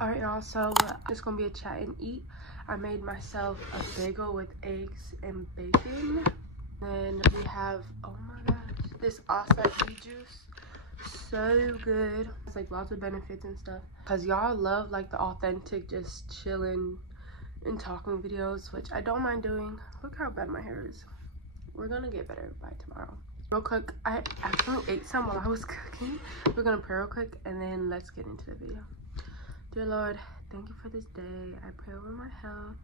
Alright y'all, so it's gonna be a chat and eat. I made myself a bagel with eggs and bacon. Then we have, oh my gosh, this acai juice. So good. It's like lots of benefits and stuff. Cause y'all love like the authentic, just chilling and talking videos, which I don't mind doing. Look how bad my hair is. We're gonna get better by tomorrow. Real quick, I actually ate some while I was cooking. We're gonna pray real quick and then let's get into the video. Dear Lord, thank you for this day. I pray over my health,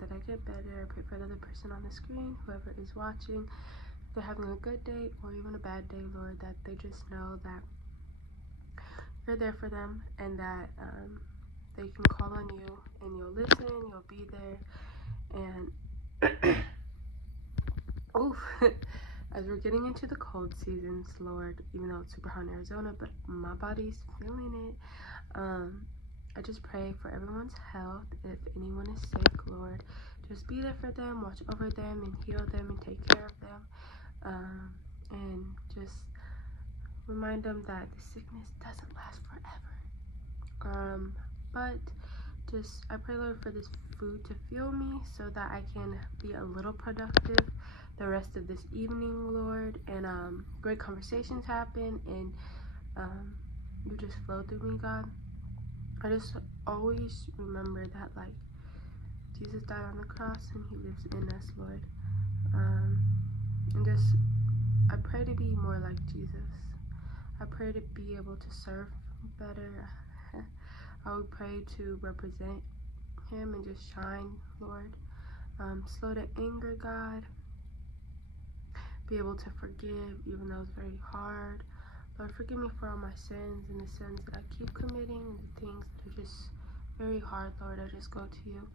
that I get better. I pray for the other person on the screen, whoever is watching. If they're having a good day or even a bad day, Lord, that they just know that you're there for them and that they can call on you and you'll listen, you'll be there. And oof, as we're getting into the cold seasons, Lord, even though it's super hot in Arizona, but my body's feeling it. I just pray for everyone's health. If anyone is sick, Lord, just be there for them, watch over them and heal them and take care of them. And just remind them that the sickness doesn't last forever. But just, I pray, Lord, for this food to fuel me so that I can be a little productive the rest of this evening, Lord. And great conversations happen and you just flow through me, God. I just always remember that, like, Jesus died on the cross and he lives in us, Lord. And just, I pray to be more like Jesus. I pray to be able to serve better. I would pray to represent him and just shine, Lord. Slow to anger, God. Be able to forgive, even though it's very hard. Lord, forgive me for all my sins and the sins that I keep committing, and the things that are just very hard, Lord. I just go to you.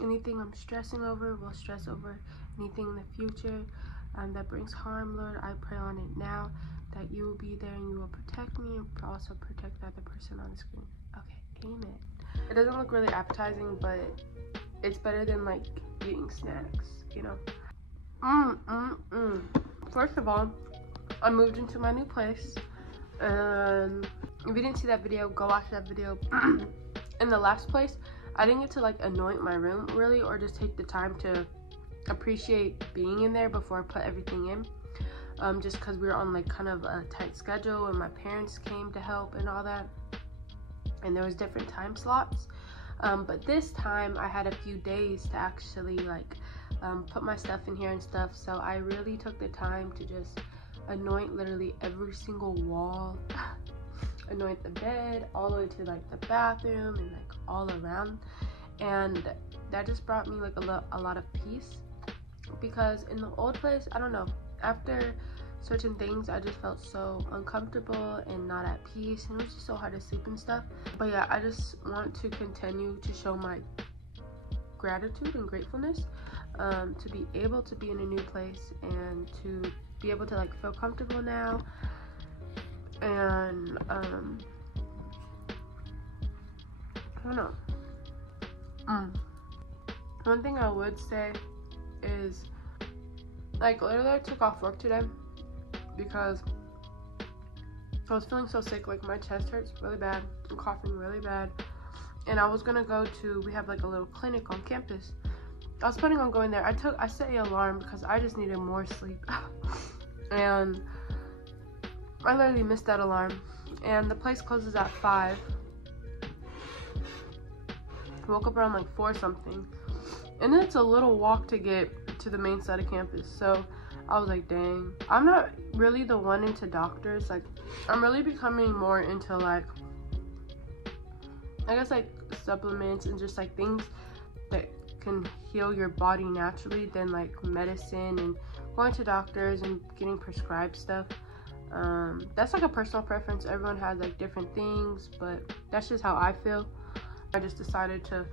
Anything I'm stressing over, will stress over. Anything in the future that brings harm, Lord, I pray on it now, that you will be there and you will protect me and also protect the other person on the screen. Okay, amen. It doesn't look really appetizing, but it's better than like eating snacks, you know? First of all, I moved into my new place. If you didn't see that video, go watch that video. In the last place, I didn't get to like anoint my room really, or just take the time to appreciate being in there before I put everything in. Just because we were on like kind of a tight schedule and my parents came to help and all that, and there was different time slots. But this time I had a few days to actually like put my stuff in here and stuff, so I really took the time to just anoint literally every single wall, anoint the bed all the way to like the bathroom and like all around. And that just brought me like a lot of peace, because in the old place, I don't know, after certain things I just felt so uncomfortable and not at peace, and it was just so hard to sleep and stuff. But yeah, I just want to continue to show my gratitude and gratefulness to be able to be in a new place and to be able to like feel comfortable now. And I don't know. One thing I would say is, like, literally I took off work today because I was feeling so sick. Like, my chest hurts really bad, I'm coughing really bad, and I was gonna go to, we have like a little clinic on campus. I was planning on going there. I set an alarm because I just needed more sleep. And I literally missed that alarm, and the place closes at 5. I woke up around like 4 something, and it's a little walk to get to the main side of campus. So I was like, dang, I'm not really the one into doctors. Like, I'm really becoming more into like, I guess like supplements and just like things that can heal your body naturally than like medicine and going to doctors and getting prescribed stuff. That's like a personal preference. Everyone has like different things, but that's just how I feel. I just decided to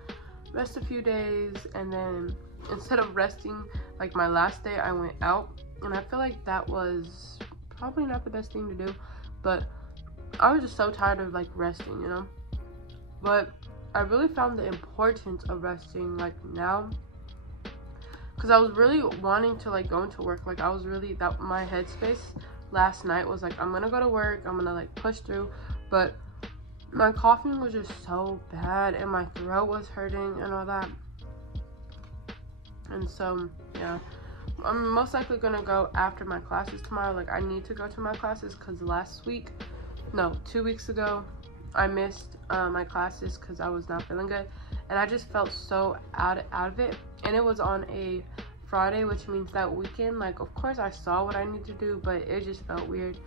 rest a few days, and then instead of resting like my last day, I went out, and I feel like that was probably not the best thing to do, but I was just so tired of like resting, you know. But I really found the importance of resting like now, because I was really wanting to like go into work. Like, I was really, that my headspace last night was like, I'm gonna go to work, I'm gonna like push through. But my coughing was just so bad and my throat was hurting and all that. And so, yeah, I'm most likely gonna go after my classes tomorrow. Like, I need to go to my classes because 2 weeks ago, I missed my classes because I was not feeling good. And I just felt so out of it. And it was on a Friday, which means that weekend, like, of course I saw what I need to do, but it just felt weird.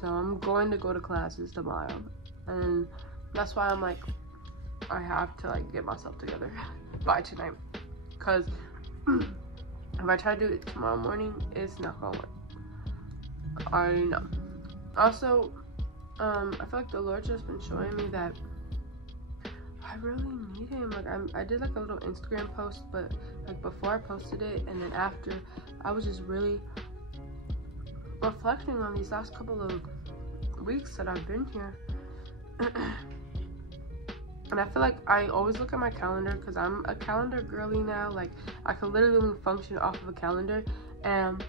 So I'm going to go to classes tomorrow. And that's why I'm like, I have to, like, get myself together by tonight. Because if I try to do it tomorrow morning, it's not gonna work. I already know. Also, I feel like the Lord's just been showing me that I really need him. Like, I did like a little Instagram post, but like before I posted it and then after, I was just really reflecting on these last couple of weeks that I've been here. And I feel like I always look at my calendar because I'm a calendar girly now. Like, I can literally function off of a calendar. And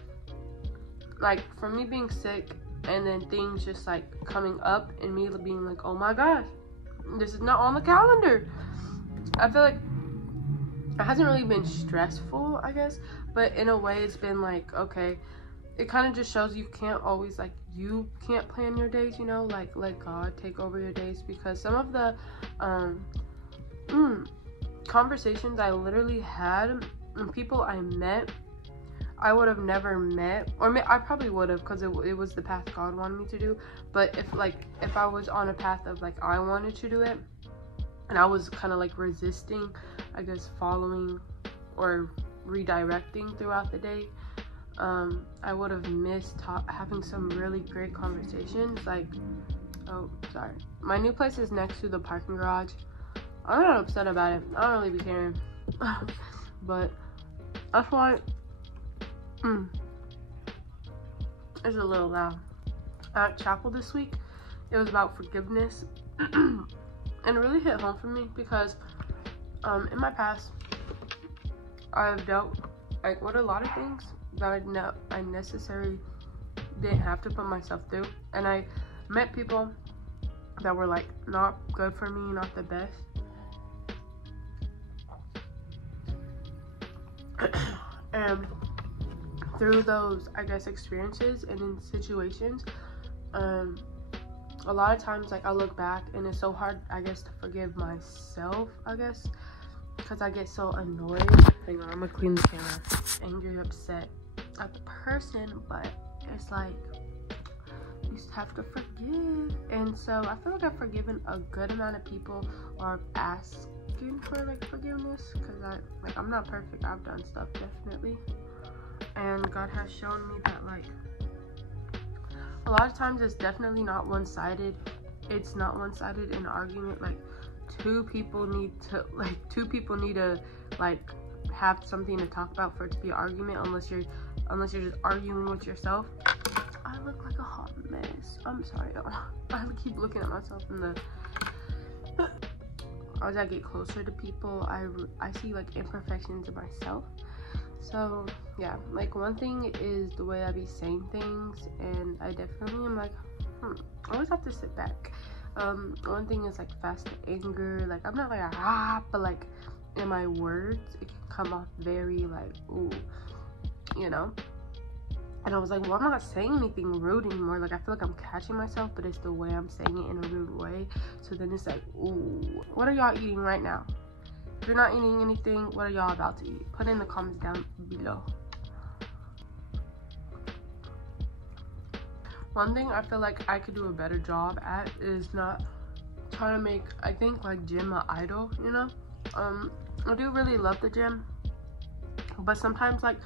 like, for me being sick and then things just like coming up and me being like, oh my gosh, this is not on the calendar. I feel like it hasn't really been stressful, I guess, but in a way it's been like, okay, it kind of just shows you can't always, like, you can't plan your days, you know, like, let God take over your days, because some of the conversations I literally had and people I met, I would have never met, or I probably would have, because it was the path God wanted me to do. But if I was on a path of like I wanted to do it and I was kind of like resisting, I guess, following or redirecting throughout the day, I would have missed having some really great conversations. Like, oh, sorry, my new place is next to the parking garage. I'm not upset about it. I don't really be caring. But that's why it's a little loud. At chapel this week, it was about forgiveness. And it really hit home for me because in my past, I've dealt like with a lot of things that I necessarily didn't have to put myself through. And I met people that were like not good for me, not the best. And through those, I guess, experiences and in situations, a lot of times, like, I look back and it's so hard, I guess, to forgive myself, I guess, because I get so annoyed. Hang on, I'm gonna clean the camera. Angry, upset at the person, but it's like, you just have to forgive. And so I feel like I've forgiven a good amount of people, or asking for like forgiveness, because I'm not perfect. I've done stuff, definitely. And God has shown me that, like, a lot of times it's definitely not one-sided. It's not one-sided in an argument. Like, two people need to like have something to talk about for it to be an argument, unless you're just arguing with yourself. I look like a hot mess. I'm sorry. I keep looking at myself in the as I get closer to people, I see like imperfections in myself. So yeah, like, one thing is the way I be saying things, and I definitely am like, I always have to sit back. One thing is like fast anger. Like, I'm not like but like in my words, it can come off very like, ooh, you know. And I was like, well, I'm not saying anything rude anymore. Like, I feel like I'm catching myself, but it's the way I'm saying it in a rude way. So then it's like, ooh, what are y'all eating right now? If you're not eating anything, what are y'all about to eat? Put in the comments down below. One thing I feel like I could do a better job at is not trying to make, I think, like, gym an idol, you know? I do really love the gym, but sometimes, like,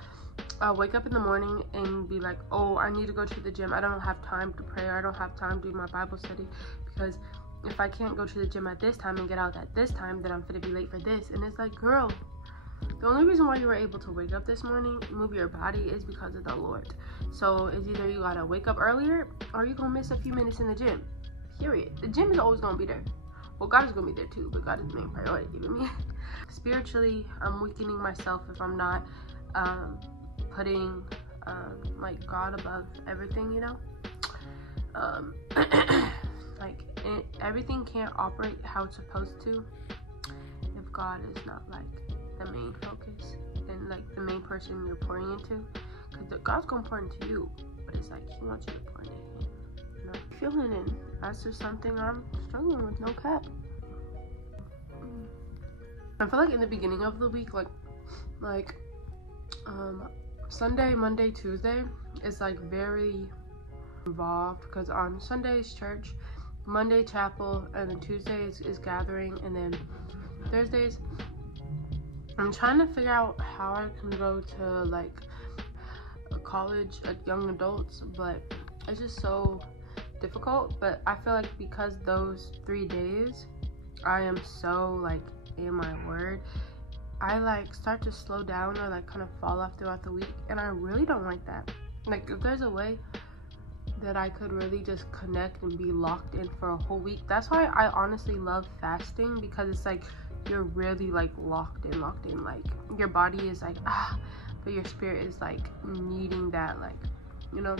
I'll wake up in the morning and be like, oh, I need to go to the gym. I don't have time to pray. I don't have time to do my Bible study, because if I can't go to the gym at this time and get out at this time, then I'm gonna be late for this. And it's like, girl, the only reason why you were able to wake up this morning, move your body, is because of the Lord. So it's either you gotta wake up earlier or you're gonna miss a few minutes in the gym. Period. The gym is always gonna be there. Well, God is gonna be there too, but God is the main priority to me. Spiritually, I'm weakening myself if I'm not putting like God above everything, you know. Like, everything can't operate how it's supposed to if God is not like the main focus and like the main person you're pouring into. Because God's gonna pour into you, but it's like He wants you to pour into Him. You know, feeling it. That's just something I'm struggling with. No cap. I feel like in the beginning of the week, like Sunday, Monday, Tuesday is like very involved, because on Sundays church, Monday chapel, and then Tuesdays is gathering, and then Thursdays I'm trying to figure out how I can go to like a college at young adults, but it's just so difficult. But I feel like because those 3 days I am so like in my word, I like start to slow down or like kind of fall off throughout the week, and I really don't like that. Like if there's a way that I could really just connect and be locked in for a whole week, that's why I honestly love fasting, because it's like you're really like locked in, like your body is like but your spirit is like needing that, like, you know.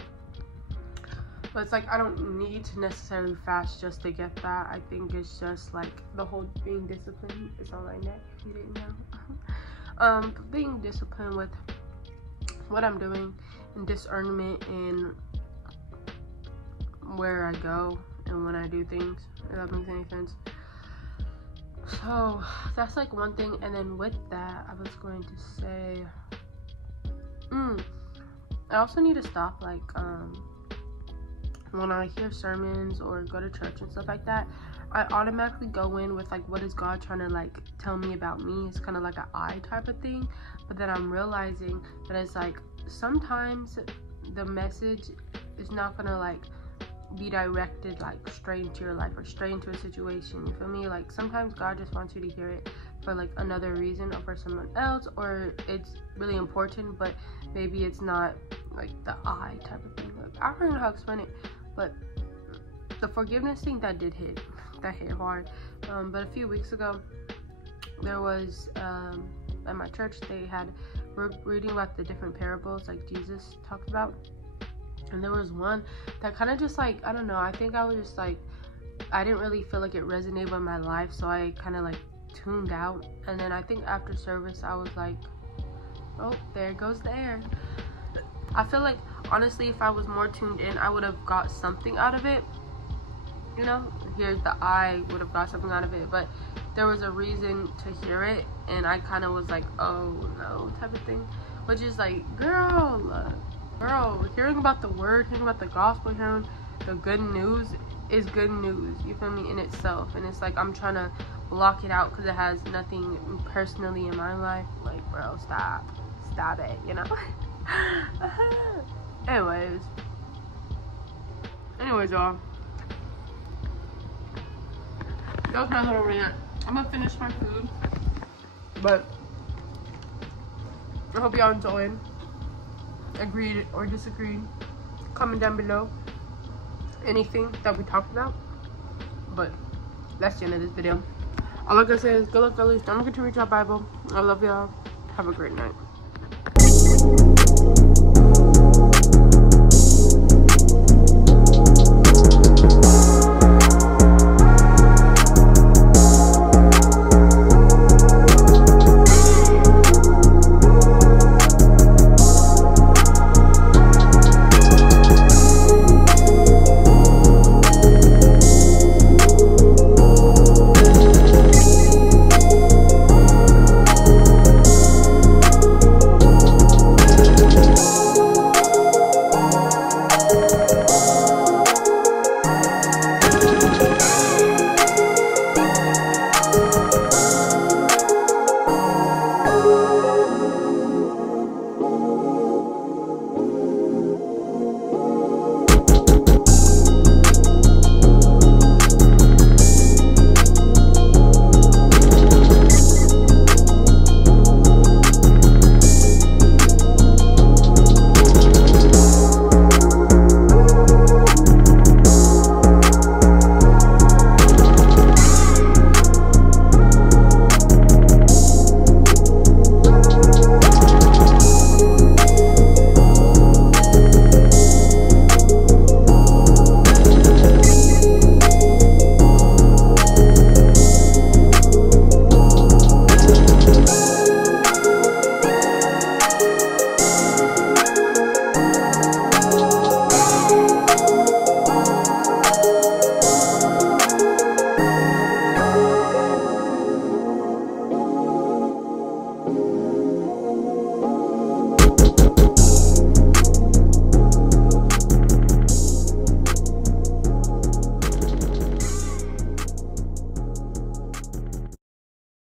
But it's like I don't need to necessarily fast just to get that. I think it's just like the whole being disciplined is all I need. You didn't know. Being disciplined with what I'm doing and discernment in where I go and when I do things, if that makes any sense. So that's like one thing. And then with that, I was going to say I also need to stop like when I hear sermons or go to church and stuff like that, I automatically go in with like, what is God trying to like tell me about me? It's kind of like an I type of thing. But then I'm realizing that it's like sometimes the message is not gonna like be directed like straight into your life or straight into a situation. You feel me? Like sometimes God just wants you to hear it for like another reason or for someone else, or it's really important, but maybe it's not like the I type of thing. Like, I don't know how to explain it, but the forgiveness thing that hit hard. But a few weeks ago, there was at my church, we're reading about the different parables like Jesus talked about, and there was one that kind of just like, I don't know, I think I was just like, I didn't really feel like it resonated with my life, so I kind of like tuned out. And then I think after service I was like, oh, there goes the air. I feel like honestly if I was more tuned in, I would have got something out of it, you know. Here's the I would have got something out of it, but there was a reason to hear it, and I kind of was like, oh no type of thing, which is like, girl, hearing about the word, hearing about the gospel, hearing the good news is good news, you feel me, in itself. And it's like I'm trying to block it out because it has nothing personally in my life. Like, bro, stop it, you know. anyways y'all, that was my little rant. I'm gonna finish my food, but I hope y'all enjoyed. Agreed or disagreed, comment down below anything that we talked about. But that's the end of this video. All I can say is good luck, girlies. Don't forget to read your Bible. I love y'all. Have a great night.